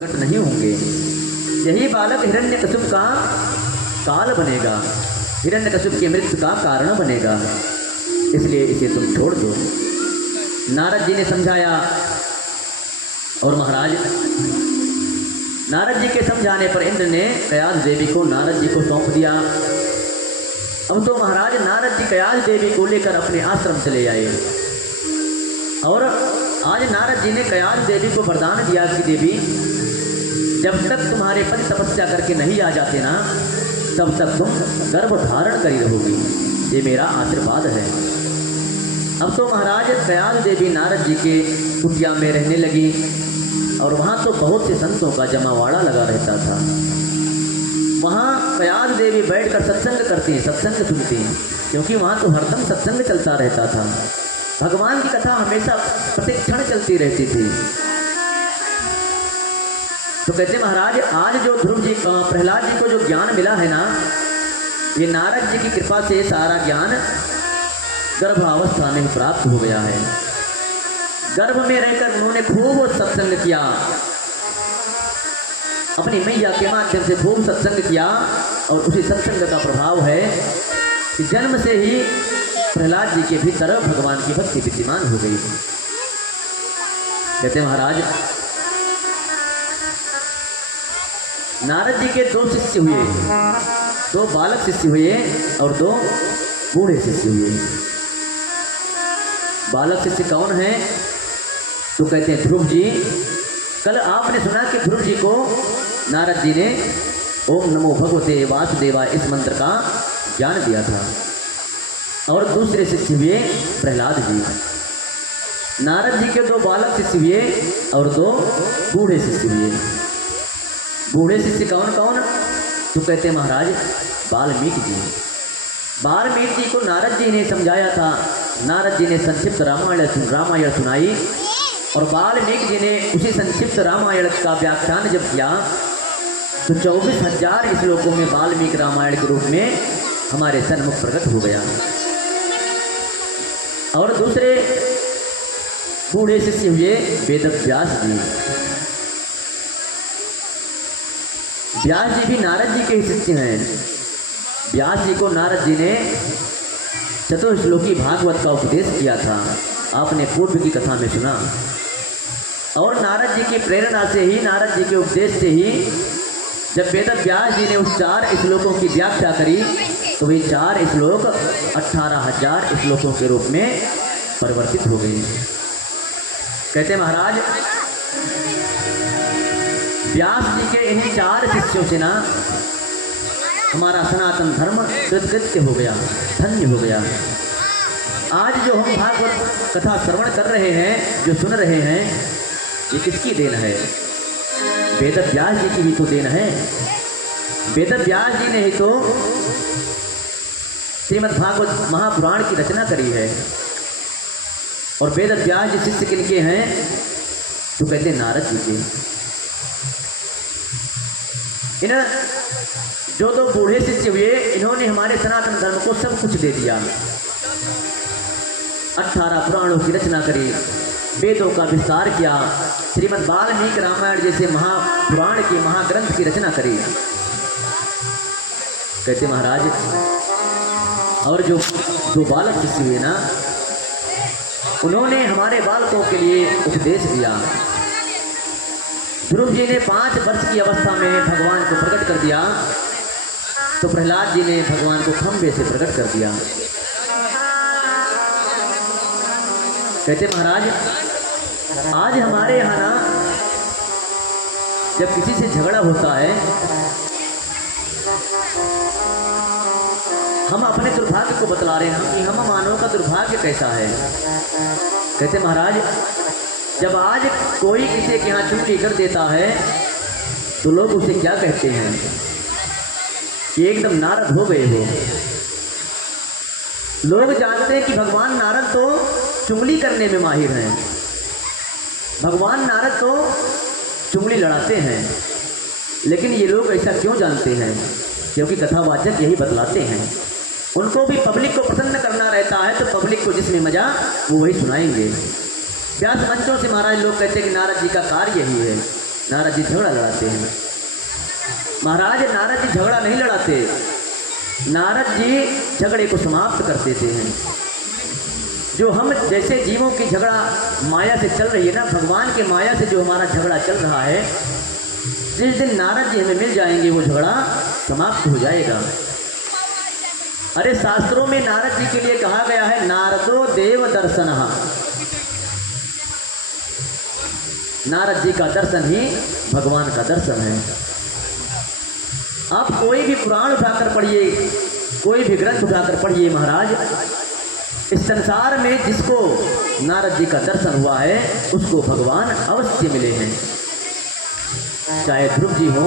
नहीं होंगे। यही बालक हिरण्यकशिप का काल बनेगा, हिरण्यकशिप की मृत्यु का कारण बनेगा, इसलिए इसे तुम छोड़ दो। नारद जी ने समझाया और महाराज नारद जी के समझाने पर इंद्र ने कयास देवी को नारद जी को सौंप दिया। अब तो महाराज नारद जी कयास देवी को लेकर अपने आश्रम चले आए और आज नारद जी ने कयास देवी को वरदान दिया कि देवी जब तक तुम्हारे पति तपस्या करके नहीं आ जाते ना तब तक तुम गर्भ धारण करी रहोगी, ये मेरा आशीर्वाद है। अब तो महाराज कयास देवी नारद जी के कुटिया में रहने लगी और वहाँ तो बहुत से संतों का जमावाड़ा लगा रहता था। वहाँ कयास देवी बैठकर सत्संग करती हैं, सत्संग सुनती हैं, क्योंकि वहाँ तो हरदम सत्संग चलता रहता था। भगवान की कथा हमेशा प्रतिक्षण चलती रहती थी। तो कहते महाराज आज जो ध्रुव जी प्रहलाद जी को जो ज्ञान मिला है ना, ये नारद जी की कृपा से सारा ज्ञान गर्भावस्था में प्राप्त हो गया है। गर्भ में रहकर उन्होंने खूब सत्संग किया, अपनी मैया के माध्यम से खूब सत्संग किया और उसी सत्संग का प्रभाव है कि जन्म से ही प्रहलाद जी के भीतर भगवान की भक्ति विद्यमान हो गई। कहते महाराज नारद जी के दो शिष्य हुए, दो बालक शिष्य हुए और दो बूढ़े शिष्य हुए। बालक शिष्य कौन है? तो कहते हैं ध्रुव जी। कल आपने सुना कि ध्रुव जी को नारद जी ने ओम नमो भगवते वासुदेवाय इस मंत्र का ज्ञान दिया था। और दूसरे शिष्य हुए प्रहलाद जी। नारद जी के दो बालक शिष्य हुए और दो बूढ़े शिष्य हुए। बूढ़े शिष्य कौन कौन? तो कहते महाराज वाल्मीकि जी। वाल्मीकि जी को नारद जी ने समझाया था, नारद जी ने संक्षिप्त रामायण सुनाई और वाल्मीकि जी ने उसी संक्षिप्त रामायण का व्याख्यान जब किया तो 24,000 श्लोकों में वाल्मीकि रामायण के रूप में हमारे सन्मुख प्रकट हो गया। और दूसरे बूढ़े शिष्य हुए वेदव्यास जी। व्यास जी भी नारद जी के ही शिष्य हैं। व्यास जी को नारद जी ने चतुर्श्लोकी भागवत का उपदेश किया था, आपने पूर्व की कथा में सुना। और नारद जी की प्रेरणा से ही, नारद जी के उपदेश से ही जब वेदव्यास जी ने उस 4 श्लोकों की व्याख्या करी तो वे 4 श्लोक 18,000 श्लोकों के रूप में परिवर्तित हो गई। कहते महाराज व्यास जी के इन्हीं 4 शिष्यों से ना हमारा सनातन धर्म कृतकृत्य हो गया, धन्य हो गया। आज जो हम भागवत कथा श्रवण कर रहे हैं, जो सुन रहे हैं, ये किसकी देन है? वेदव्यास जी की ही तो देन है। वेदव्यास जी ने ही तो श्रीमद् भागवत महापुराण की रचना करी है। और वेदव्यास जी शिष्य किनके हैं? तो कहते नारद जी के। इन जो दो बूढ़े शिष्य हुए, इन्होंने हमारे सनातन धर्म को सब कुछ दे दिया। 18 पुराणों की रचना करी, वेदों का विस्तार किया, श्रीमद् वाल्मीकि रामायण जैसे महापुराण की महाग्रंथ की रचना करी। कहते महाराज और जो दो बालक शिष्य हुए ना, उन्होंने हमारे बालकों के लिए उपदेश दिया। ध्रुव जी ने 5 वर्ष की अवस्था में भगवान को प्रकट कर दिया, तो प्रहलाद जी ने भगवान को खंभे से प्रकट कर दिया। कहते महाराज आज हमारे यहाँ ना जब किसी से झगड़ा होता है, हम अपने दुर्भाग्य को बतला रहे हैं कि हम मानव का दुर्भाग्य कैसा है। कहते महाराज जब आज कोई किसी के यहाँ चुगली कर देता है तो लोग उसे क्या कहते हैं कि एकदम नारद हो गए हो। लोग जानते हैं कि भगवान नारद तो चुगली करने में माहिर हैं, भगवान नारद तो चुगली लड़ाते हैं। लेकिन ये लोग ऐसा क्यों जानते हैं? क्योंकि कथावाचक यही बतलाते हैं। उनको भी पब्लिक को प्रसन्न करना रहता है, तो पब्लिक को जिसमें मजा वो वही सुनाएंगे। व्यास मंचों से महाराज लोग कहते हैं कि नारद जी का कार्य यही है, नारद जी झगड़ा लड़ाते हैं। महाराज नारद जी झगड़ा नहीं लड़ाते, नारद जी झगड़े को समाप्त कर देते हैं। जो हम जैसे जीवों की झगड़ा माया से चल रही है ना, भगवान के माया से जो हमारा झगड़ा चल रहा है, जिस दिन नारद जी हमें मिल जाएंगे वो झगड़ा समाप्त हो जाएगा। अरे शास्त्रों में नारद जी के लिए कहा गया है नारदो देव दर्शनः, नारद जी का दर्शन ही भगवान का दर्शन है। आप कोई भी पुराण उठाकर पढ़िए, कोई भी ग्रंथ उठाकर पढ़िए महाराज, इस संसार में जिसको नारद जी का दर्शन हुआ है उसको भगवान अवश्य मिले हैं। चाहे ध्रुव जी हो,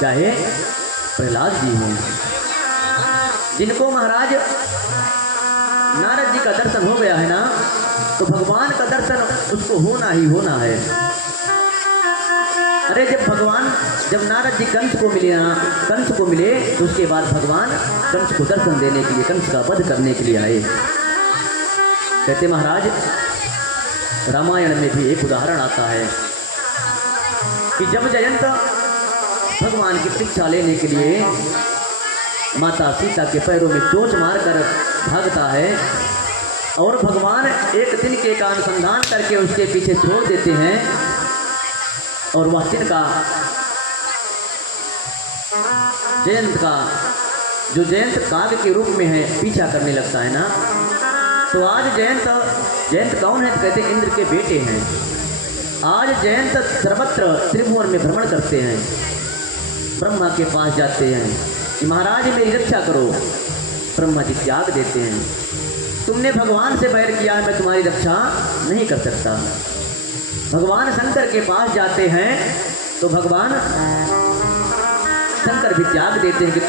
चाहे प्रहलाद जी हो, जिनको महाराज नारद जी का दर्शन हो गया है ना, तो भगवान का दर्शन उसको होना ही होना है। अरे जब नारद जी कंस को मिले ना, कंस को मिले तो उसके बाद भगवान कंस को दर्शन देने के लिए, कंस का वध करने के लिए आए। कहते महाराज रामायण में भी एक उदाहरण आता है कि जब जयंत भगवान की परीक्षा लेने के लिए माता सीता के पैरों में चोंच मारकर भागता है और भगवान एक दिन के का अनुसंधान करके उसके पीछे छोड़ देते हैं, और वह तिनका जयंत का जो जयंत काग के रूप में है पीछा करने लगता है ना, तो आज जयंत कौन है? तो कहते हैं इंद्र के बेटे हैं। आज जयंत सर्वत्र त्रिभुवन में भ्रमण करते हैं, ब्रह्मा के पास जाते हैं कि महाराज मेरी रक्षा करो। ब्रह्मा जी त्याग देते हैं, तुमने भगवान से बैर किया है, मैं तुम्हारी रक्षा नहीं कर सकता। भगवान शंकर के पास जाते हैं तो भगवान शंकर भी त्याग देते हैं कि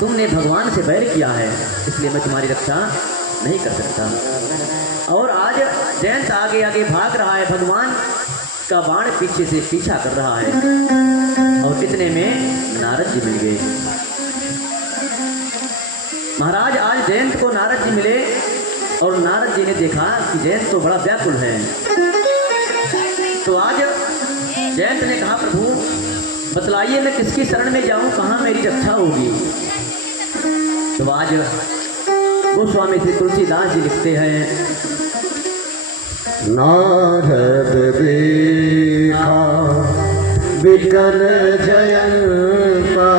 तुमने भगवान से बैर किया है, इसलिए मैं तुम्हारी रक्षा नहीं कर सकता। और आज जयंत आगे आगे भाग रहा है, भगवान का बाण पीछे से पीछा कर रहा है, और इतने में नारद जी मिल गए। महाराज आज जयंत को नारद जी मिले और नारद जी ने देखा कि जयंत तो बड़ा व्याकुल है। तो आज जयंत ने कहा प्रभु बतलाइए मैं किसकी शरण में जाऊं, कहाँ मेरी रक्षा होगी। तो आज गोस्वामी श्री तुलसीदास जी लिखते हैं, नारद देखा विकल जयंता,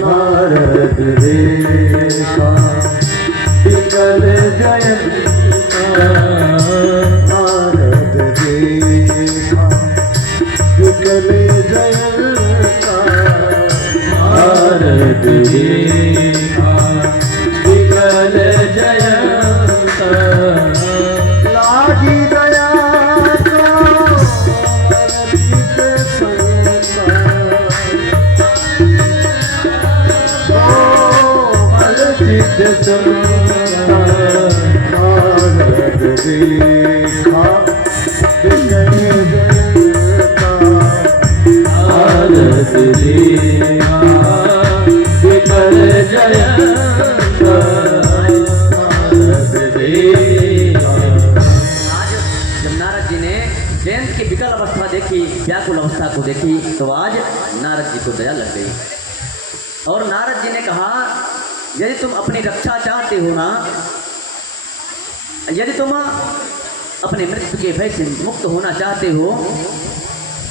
नारद देखा विकल जयंता, नारद देखा विकल जयंता, नारद देखा विकल जयंता, लागी दया नारद देखा विकल जयंता, नारद देखा विकल जयंता, नारद देखा। आज जब नारद जी ने जयंत की विकल अवस्था देखी, व्याकुल अवस्था को देखी, तो आज नारद जी को दया लग गई और नारद जी ने कहा यदि तुम अपनी रक्षा चाहते हो ना, यदि तुम अपने मृत्यु के भय से मुक्त होना चाहते हो,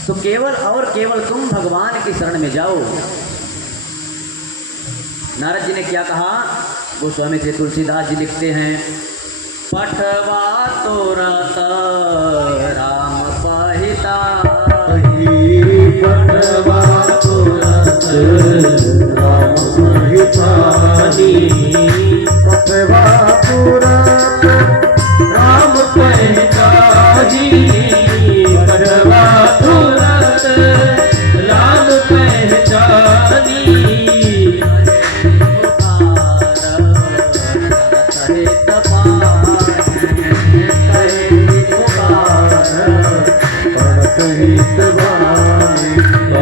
तो केवल और केवल तुम भगवान की शरण में जाओ। नारद जी ने क्या कहा? गोस्वामी श्री तुलसीदास जी लिखते हैं, पठवा तोरत राम पहिता, पठवा तोरत राम पहितानी, पठवा तोरत राम पहितानी, पठवा तोरत राम पहितानी,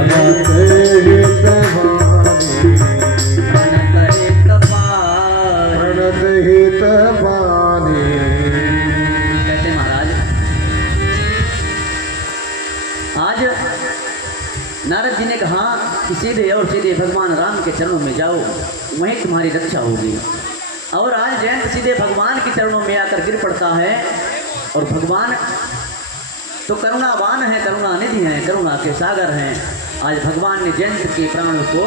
आज नारद जी ने कहा कि सीधे और सीधे भगवान राम के चरणों में जाओ, वहीं तुम्हारी रक्षा होगी। और आज जयंत सीधे भगवान के चरणों में आकर गिर पड़ता है, और भगवान तो करुणावान है, करुणानिधि हैं, करुणा के सागर हैं। आज भगवान ने जयंत के प्राणों को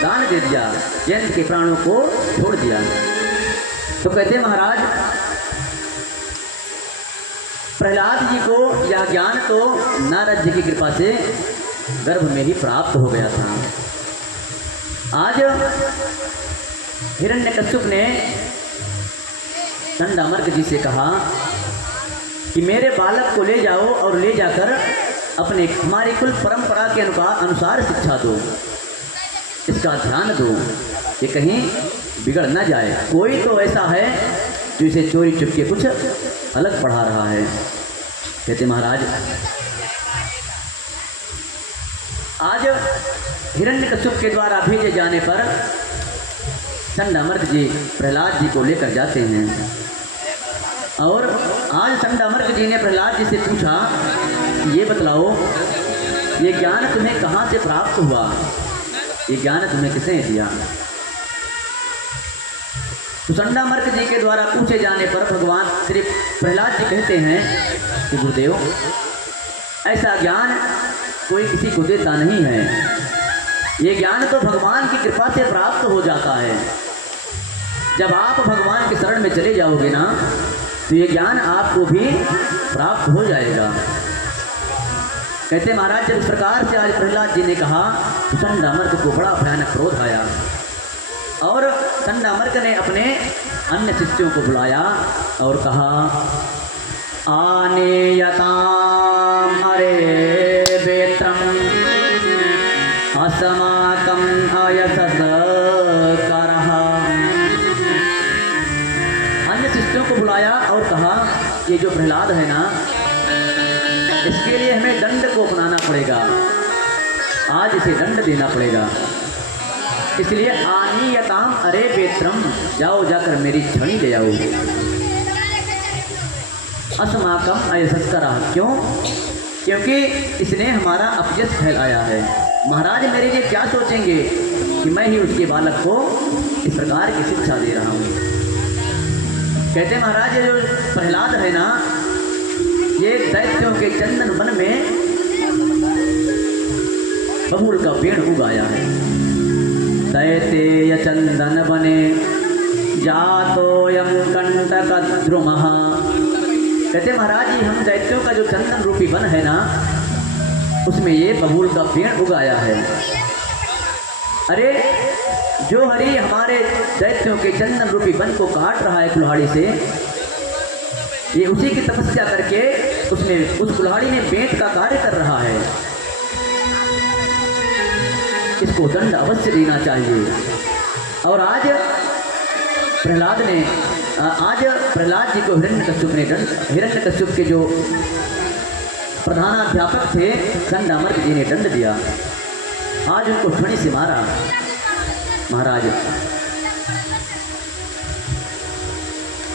दान दे दिया, जयंत के प्राणों को छोड़ दिया। तो कहते महाराज प्रहलाद जी को यह ज्ञान तो नारद जी की कृपा से गर्भ में ही प्राप्त हो गया था। आज हिरण्यकश्यप ने चंडामर्क जी से कहा कि मेरे बालक को ले जाओ और ले जाकर अपने हमारी कुल परंपरा के अनुसार शिक्षा दो, इसका ध्यान दो, ये कहीं बिगड़ न जाए। कोई तो ऐसा है जो इसे चोरी चुपके कुछ अलग पढ़ा रहा है। कहते महाराज आज हिरण्यकश्यप के द्वारा भेजे जाने पर चंडामर्क जी प्रहलाद जी को लेकर जाते हैं। और आज चंडामर्क जी ने प्रहलाद जी से पूछा कि ये बतलाओ, ये ज्ञान तुम्हें कहाँ से प्राप्त हुआ, ये ज्ञान तुम्हें किसने दिया। तो चंडामर्क जी के द्वारा पूछे जाने पर भगवान श्री प्रहलाद जी कहते हैं कि गुरुदेव ऐसा ज्ञान कोई किसी को देता नहीं है, ये ज्ञान तो भगवान की कृपा से प्राप्त हो जाता है। जब आप भगवान के शरण में चले जाओगे ना तो ये ज्ञान आपको भी प्राप्त हो जाएगा। कहते महाराज जब इस प्रकार से आज प्रहलाद जी ने कहा तो चंडामर्क को बड़ा भयानक क्रोध आया, और चंडामर्क ने अपने अन्य शिष्यों को बुलाया और कहा आनेयताम अरे वेत्रम असमाकम अयसस करः। अन्य शिष्यों को बुलाया और कहा ये जो प्रहलाद है ना, इसके लिए हमें दंड को अपनाना पड़ेगा, आज इसे दंड देना पड़ेगा। इसलिए आनीयताम अरे वेत्रम, जाओ जाकर मेरी छड़ी ले आओ। असमाकम अयशस्करा, क्यों? क्योंकि इसने हमारा अपयश फैलाया है। महाराज मेरे लिए क्या सोचेंगे कि मैं ही उसके बालक को इस प्रकार की शिक्षा दे रहा हूँ। कहते महाराज ये जो प्रहलाद है ना, ये दैत्यों के चंदन वन में बबूल का पेड़ उगाया है। दैतेय चंदन बने जातोयम कंटकद्रुमः। कहते महाराज जी हम दैत्यों का जो चंदन रूपी वन है ना, उसमें ये बबूल का पेड़ उगाया है। अरे जो हरि हमारे दैत्यों के चंदन रूपी वन को काट रहा है कुल्हाड़ी से, ये उसी की तपस्या करके उसमें उस कुल्हाड़ी में बेंत का कार्य कर रहा है। इसको दंड अवश्य देना चाहिए। और आज प्रहलाद जी को हिरण्यकश्यप के जो प्रधानाध्यापक थे चंडामर्क जी ने दंड दिया। आज उनको छड़ी से मारा। महाराज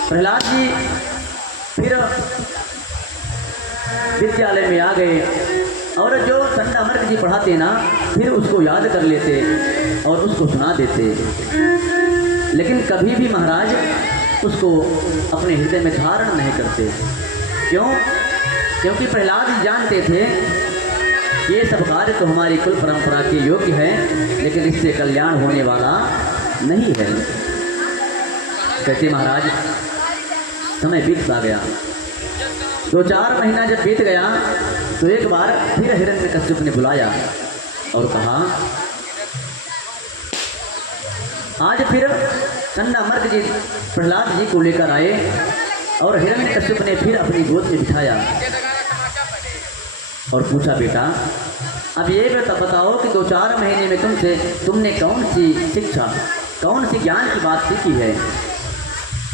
प्रहलाद जी फिर विद्यालय में आ गए, और जो चंडामर्क जी पढ़ाते ना फिर उसको याद कर लेते और उसको सुना देते। लेकिन कभी भी महाराज उसको अपने हृदय में धारण नहीं करते। क्यों? क्योंकि प्रहलाद जी जानते थे ये सब कार्य तो हमारी कुल परंपरा के योग्य है, लेकिन इससे कल्याण होने वाला नहीं है। कहते महाराज समय बीतता गया। 2-4 महीना जब बीत गया तो एक बार फिर हिरण्यकश्यप ने बुलाया और कहा आज फिर चंडामर्क जी प्रहलाद जी को लेकर आए, और हिरण्यकश्यप ने फिर अपनी गोद में बिठाया और पूछा बेटा अब ये बताओ कि 2-4 महीने में तुमने कौन सी शिक्षा, कौन सी ज्ञान की बात सीखी है,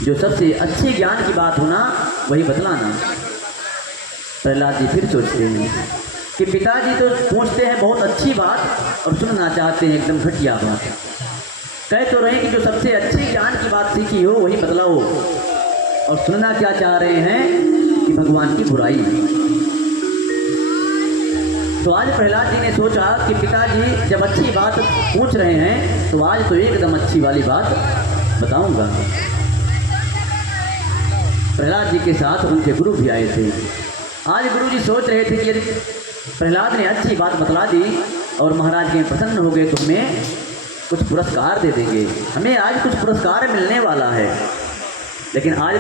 जो सबसे अच्छी ज्ञान की बात होना वही बतलाना। प्रहलाद जी फिर सोचते हैं कि पिताजी तो पूछते हैं बहुत अच्छी बात और सुनना चाहते हैं एकदम घटिया बात। कह तो रहे कि जो सबसे अच्छी ज्ञान की बात सीखी हो वही बतलाओ, और सुनना क्या चाह रहे हैं कि भगवान की बुराई। तो आज प्रहलाद जी ने सोचा कि पिताजी जब अच्छी बात पूछ रहे हैं तो आज तो एकदम अच्छी वाली बात बताऊंगा। प्रहलाद जी के साथ उनके गुरु भी आए थे। आज गुरु जी सोच रहे थे कि यदि प्रहलाद ने अच्छी बात बतला दी और महाराज के प्रसन्न हो गए तो हमें कुछ पुरस्कार दे देंगे, हमें आज कुछ पुरस्कार मिलने वाला है। लेकिन आज